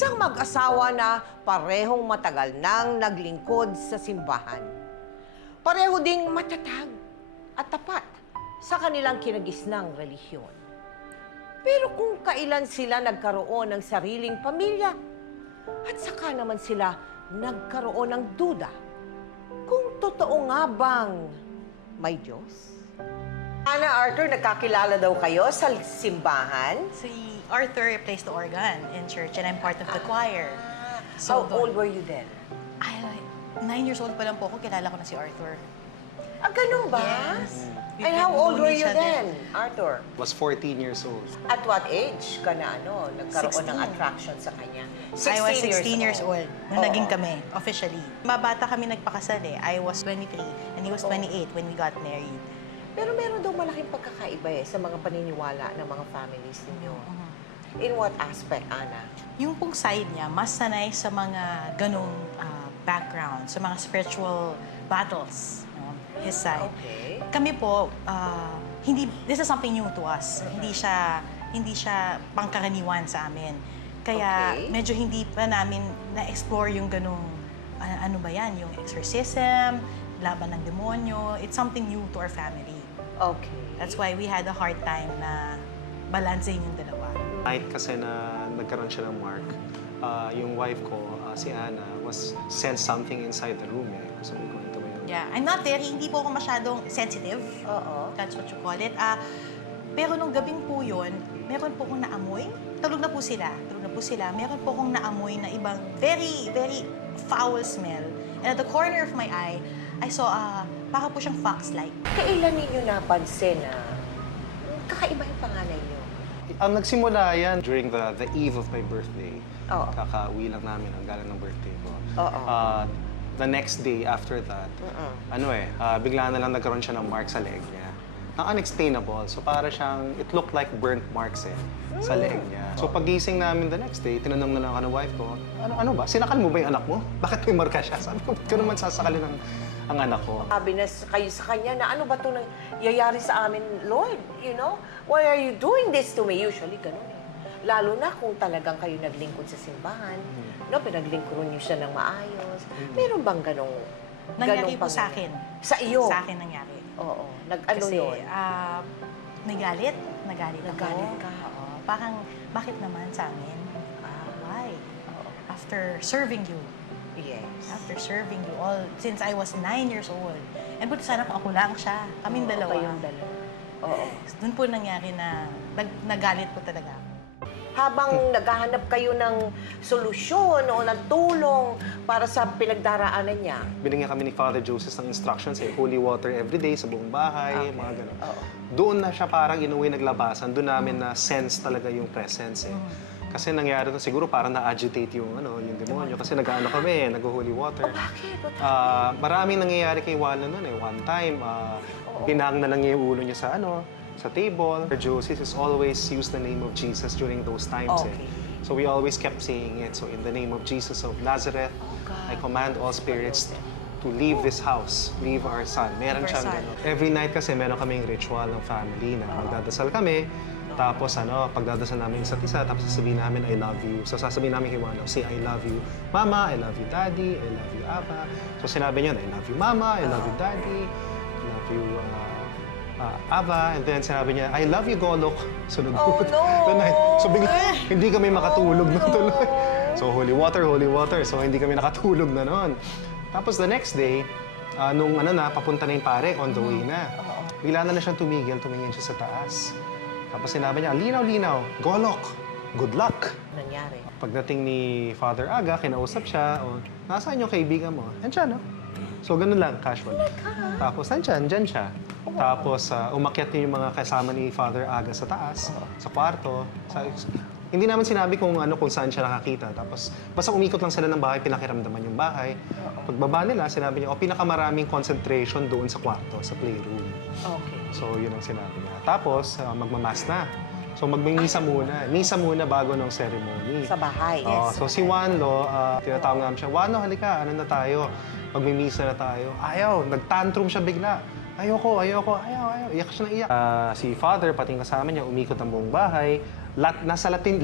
Isang mag-asawa na parehong matagal nang naglingkod sa simbahan. Pareho ding matatag at tapat sa kanilang kinagisnang relihiyon. Pero kung kailan sila nagkaroon ng sariling pamilya, at saka naman sila nagkaroon ng duda kung totoo nga bang may Diyos? Ana, Arthur, nagkakilala daw kayo sa simbahan? Si Arthur plays the organ in church and I'm part of the choir. How old were you then? Ay, 9 years old pa lang po ako, kilala ko na si Arthur. Ah, ganun ba? Yes. And how old were you then, Arthur? Was 14 years old. At what age ka na nagkaroon ng 16. attraction sa kanya? I was 16 years old nung Oo. naging kami, officially. Mabata kami nagpakasal eh. I was 23 and he was 28 when we got married. Pero meron daw malaking pagkakaiba sa mga paniniwala ng mga families ninyo. In what aspect, Ana? Yung pong side niya, mas sanay sa mga ganong background, sa mga spiritual battles, his side. Okay. Kami po, this is something new to us. Hindi siya pangkaraniwan sa amin. Kaya Okay. medyo hindi pa namin na-explore yung ganong, ano ba yan, yung exorcism, laban ng demonyo. It's something new to our family. Okay. That's why we had a hard time na balansehin yung dalawa. Night kasi na nagkaroon siya ng mark, yung wife ko, si Ana, was sensed something inside the room eh. Sabi ko, ito ba yun? Yeah, I'm not very, hindi po ako masyadong sensitive. Oo. That's what you call it. Pero nung gabing po yun, meron po akong naamoy. Tulog na po sila. Meron po akong naamoy na ibang very, very foul smell. And at the corner of my eye, I saw para po siyang fox-like. Kailan ninyo napansin na kakaiba yung panganay niyo? Ang nagsimula yan during the eve of my birthday. Oo. Kakauwi lang namin ang galing ng birthday ko. Oo. The next day after that, bigla na lang nagkaroon siya ng mark sa leg niya. Ang unexplainable. So para siyang, it looked like burnt marks sa leg niya. So pagising namin the next day, tinanong na lang ako ng wife ko, ano ba? Sinakal mo ba yung anak mo? Bakit may marka siya? Sabi ko, ba't ka naman sasakalin ang anak ko? Sabi na kayo sa kanya na ano ba itong nangyayari sa amin, Lord? You know? Why are you doing this to me? Usually, ganun eh. Lalo na kung talagang kayo naglingkod sa simbahan, pinaglingkuran niyo siya ng maayos. Meron bang ganong Nangyari po sa akin. Sa iyo? Sa akin nangyari. Oo. Ano Kasi, yun? nagalit ako. Nagalit ka? Oo. Parang, bakit naman sa amin? Why? After serving you. Yes. After serving you all, since I was 9 years old. And buti sana kung ako lang siya. Kaming dalawa. Kayong dalawa. Oo. Doon po nangyari na nagalit po talaga ako. Habang naghahanap kayo ng solusyon o ng tulong para sa pinagdaraanan niya. Binigyan kami ni Father Joseph ng instructions holy water every day sa buong bahay, mga gano'n. Doon na siya parang inuwi naglabasan, doon namin na sense talaga yung presence Kasi nangyari na siguro parang na-agitate yung demonyo. Kasi nag-ano kami, nag-holy water. Bakit? Maraming nangyayari kay Wala noon One time, binang na lang niya yung ulo niya sa table. Joseph has always used the name of Jesus during those times. Okay. So we always kept saying it. So in the name of Jesus of Nazareth, I command all spirits to leave this house, leave our son. Meron Leave our siyang son. gano'n. Every night kasi meron kaming ritual ng family na magdadasal kami. Tapos pagdadasal namin isa't isa, tapos sasabihin namin, I love you. So sasabihin namin kay Wano, say, I love you, Mama, I love you, Daddy, I love you, Aba. So sinabi niya, I love you, Mama, I love you, Daddy, I love you, Aba. And then sinabi niya, I love you, Golok. Sunod Oh, no! tonight. So bigla, hindi kami makatulog na tuloy. So holy water. So hindi kami nakatulog na noon. Tapos the next day, nung papunta na yung pare, on the way na. Bigla na siyang tumingin siya sa taas. Tapos sinabi niya, linaw, Golok, good luck. Nangyari. Pagdating ni Father Aga, kinausap siya, nasaan yung kaibigan mo? Nandiyan, no? So, ganun lang, casual. Tapos, dyan siya. Tapos, umakyat niya yung mga kasama ni Father Aga sa taas, sa kwarto. Hindi naman sinabi kung saan siya nakakita. Tapos, basta umikot lang sila ng bahay, pinakiramdaman yung bahay. Pagbaba nila, sinabi niya, pinakamaraming concentration doon sa kwarto, sa playroom. Okay. So, yun ang sinabi niya. Tapos, magmamas na. So, magmimisa muna. Misa muna bago ng ceremony. Sa bahay. So, si Wanlo, tinatawag namin siya, Wano, halika, ano na tayo? Magmimisa na tayo. Ayaw, nag-tantrum siya bigla. Ayaw. Iyak siya na iyak. Si Father, pati kasama niya, umikot ang buong bahay. nasa Latin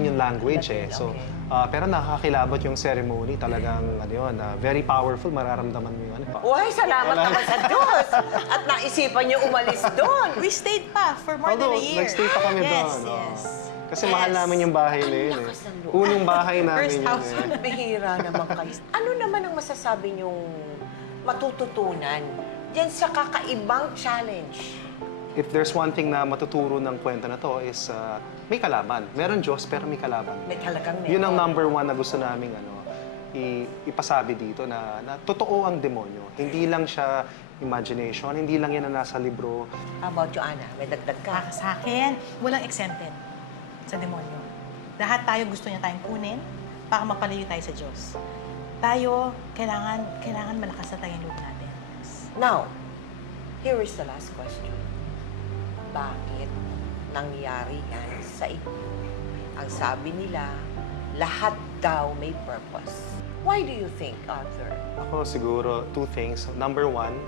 yung language Latin, So, okay. pero nakakakilabot yung ceremony, talagang ano yun, very powerful, mararamdaman mo yun. Uy, salamat naman sa Diyos! At naisipan niyo umalis doon. We stayed pa for more than a year. Nag-stay pa kami Yes, doon. yes. Kasi Yes. mahal namin yung bahay na yun. lakas ng loob. Unang bahay namin First yun. house. Bihira naman kayo. Ano naman ang masasabi niyong matututunan diyan sa kakaibang challenge? If there's one thing na matuturo ng kwento na to is may kalaban. Meron Diyos pero may kalaban. May talagang meron. Yun ang number one na gusto naming ipasabi dito na totoo ang demonyo. Hindi lang siya imagination, hindi lang yan na nasa libro. How about you, Ana? May dagdag ka? Para sa akin, walang exempted sa demonyo. Lahat tayo gusto niya tayong kunin para mapalayo tayo sa Diyos. Tayo, kailangan malakas na tayo yung loob natin. Now, here is the last question. Bakit nangyari yan sa inyo? Ang sabi nila, lahat daw may purpose. Why do you think, Arthur? Ako siguro, two things. Number one,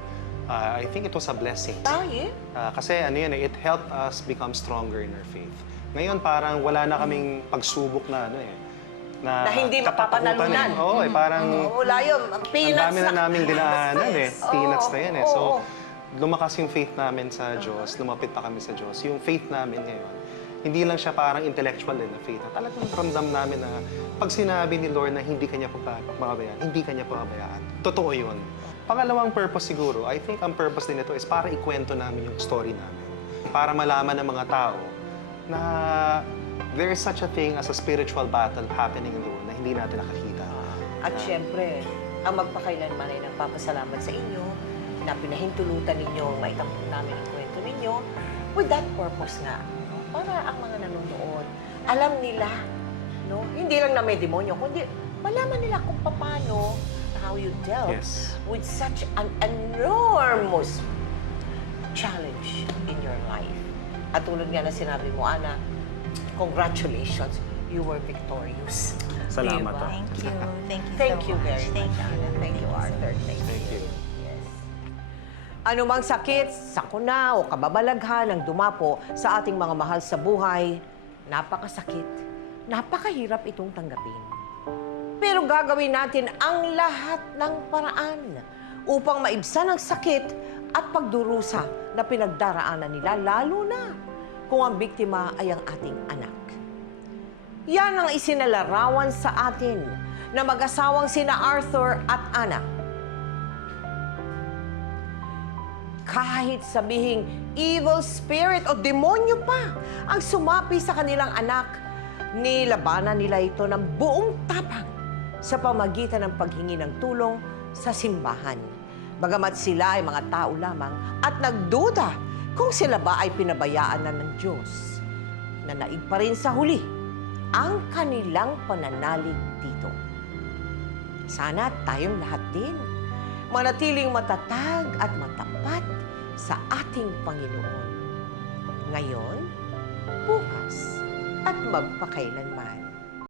I think it was a blessing. Dahil? Kasi ano yun, it helped us become stronger in our faith. Ngayon parang wala na kaming pagsubok na Na hindi mapapanalunan. Oo, parang Wala yun. ang Peanuts dami na naming dinaanan Peanuts na yan Oo. So, lumakas yung faith namin sa Diyos, lumapit pa kami sa Diyos. Yung faith namin ngayon, hindi lang siya parang intellectual na faith. Talagang ramdam namin na pag sinabi ni Lord na hindi kanya pababayaan, hindi kanya pababayaan. Totoo yun. Pangalawang purpose siguro, I think ang purpose din ito is para ikwento namin yung story namin. Para malaman ng mga tao na there is such a thing as a spiritual battle happening in the world na hindi natin nakakita. At syempre, ang magpakailanman ay nagpapasalamat sa inyo na pinahintulutan ninyo, maitampok namin ang kwento ninyo with that purpose nga. No? Para ang mga nanonood, alam nila, no? Hindi lang na may demonyo, kundi malaman nila kung paano, how you dealt Yes. with such an enormous challenge in your life. At tulad nga na sinabi mo, Ana, congratulations, you were victorious. Salamat, Diba? Thank you. Thank you Thank so you much. very much, Thank you. Ana. Thank you, Arthur. Thank Thank you. Yes. Anumang sakit, sakuna o kababalaghan ang dumapo sa ating mga mahal sa buhay, napakasakit, napakahirap itong tanggapin. Pero gagawin natin ang lahat ng paraan upang maibsan ang sakit at pagdurusa na pinagdaraanan nila, lalo na kung ang biktima ay ang ating anak. Yan ang isinalarawan sa atin na mag-asawang sina Arthur at Ana. Kahit sabihing evil spirit o demonyo pa ang sumapi sa kanilang anak, nilabanan nila ito ng buong tapang sa pamagitan ng paghingi ng tulong sa simbahan. Bagamat sila ay mga tao lamang at nagduda kung sila ba ay pinabayaan na ng Diyos, nanaig pa rin sa huli ang kanilang pananalig dito. Sana tayong lahat din manatiling matatag at matapat sa ating Panginoon. Ngayon, bukas, at magpakailanman.